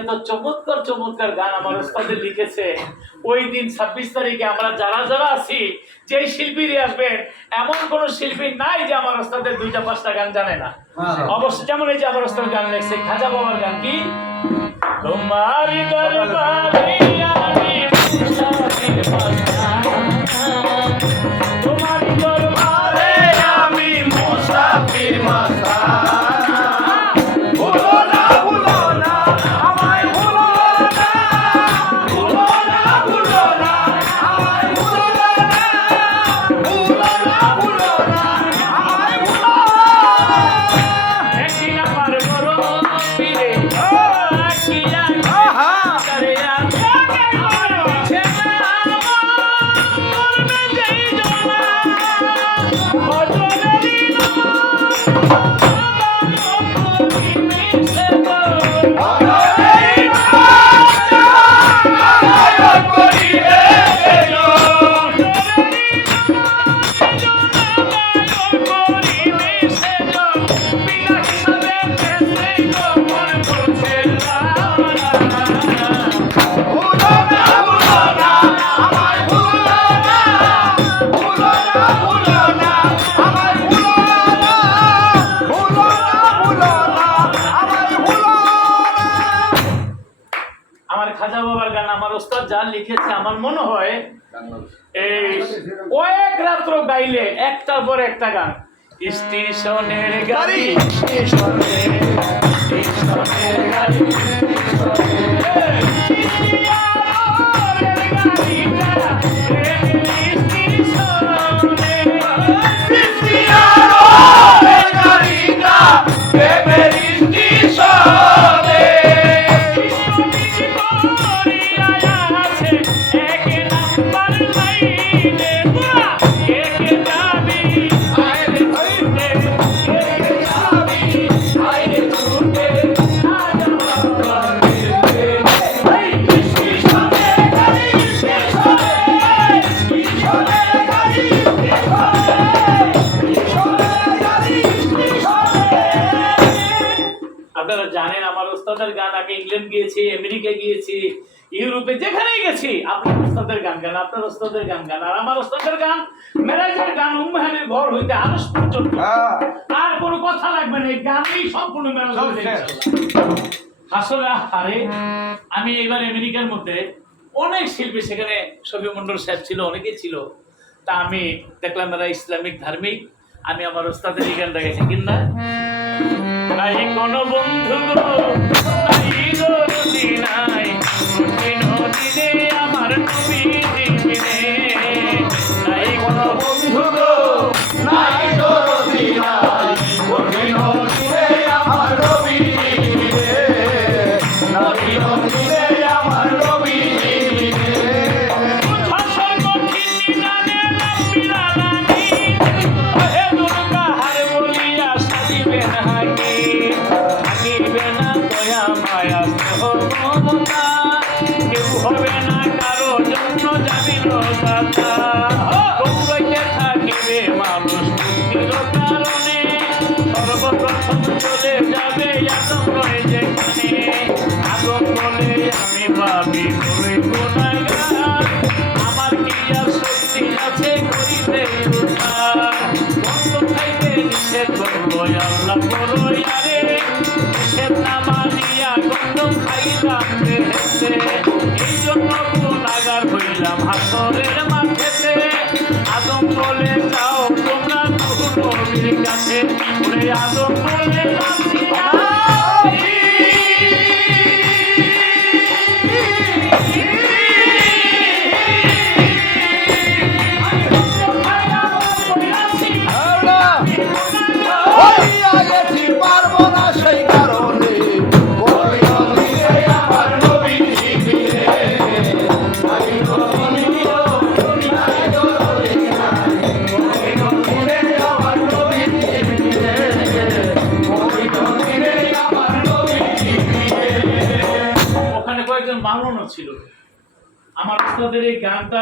এত চমৎকার চমৎকার গান আমার ওস্তাদের লিখেছে। ওই দিন 26 তারিখে আমরা যারা যারা আছি, যে শিল্পীরা আসবেন, এমন কোন শিল্পী নাই যে আমার ওস্তাদের 2টা-5টা গান জানে না। অবশ্যই যেমন এই যে আমার ওস্তাদ গান লিখছে, খাজা বাবার গান কি, তোমার দরবারে আমি মুসাফির মাস্তানা, তোমার দরবারে আমি মুসাফির মাস্তানা, ভুলো না ভুলো না আমায়, ভুলো না ভুলো না ভুলো না আমায়, ভুলো না ভুলো না ভুলো না আমায়, ভুলো একদিন আমার বড় পীরে খাজা বাবার গান আমার ওস্তাদ যা লিখেছে, আমার মনে হয় এই কয়েক রাত্র গাইলে একটার পর একটা গান, স্টেশনের গাড়ি স্টেশনের গাড়ি জানেন আমার ওস্তাদের গান, আমি ইংল্যান্ড গিয়েছি, আমেরিকা গিয়েছি, ইউরোপে যেখানেই গেছি, আপনার ওস্তাদের গান গান, আপনার ওস্তাদের গান গান, আর আমার ওস্তাদের গান মেরাজের গান উম্মাহানের ঘর হইতে আরশ পর্যন্ত আর কোনো কথা লাগবে না, এই গানই সম্পূর্ণ মেরাজ হয়ে যাবে। আসলে আরে আমি এবার আমেরিকার মধ্যে অনেক শিল্পী, সেখানে শফি মন্ডল সাহেব ছিল, অনেকেই ছিল, তা আমি দেখলাম এরা ইসলামিক ধার্মিক, আমি আমার ওস্তাদের এই গানটা গেছি, কিনা নাই কোনো বন্ধু গো নাই দরদি নাই, কঠিন দিনে আমার নবী দিনে, নাই কোনো বন্ধু গো নাই দরদি নাই, কঠিন দিনে আমার নবী দিনে, কঠিন দিনে আমার নবী দিনে, হাসর কঠিন দিনে রাব্বিল আলামিন, ওহে দুর্গা হার বলিয়া সাজিবে না কেউ হবে না কারো জন্য যাবি থাকিবে মানুষ মুক্তির কারণে, সর্বপ্রথম চলে যাবে আদম রয়ে যেখানে, আদম বলে আমি ভাবি বলে গুনাহগার, আমার কি আর শক্তি আছে করিতে উদ্ধার, বন্ধ খাইতে নিষেধ করলো আল্লাহ বড় আরে, নিষেধ না মানিয়া গন্ধ খাইলাম বেহেশতে, এই জন্য গুনাহগার হইলাম হাসরের মাঠেতে, আদম বলে যাও তোমরা নবীর কাছে, ওরে আদম বলে ছিল। আমার ওস্তাদের এই গানটা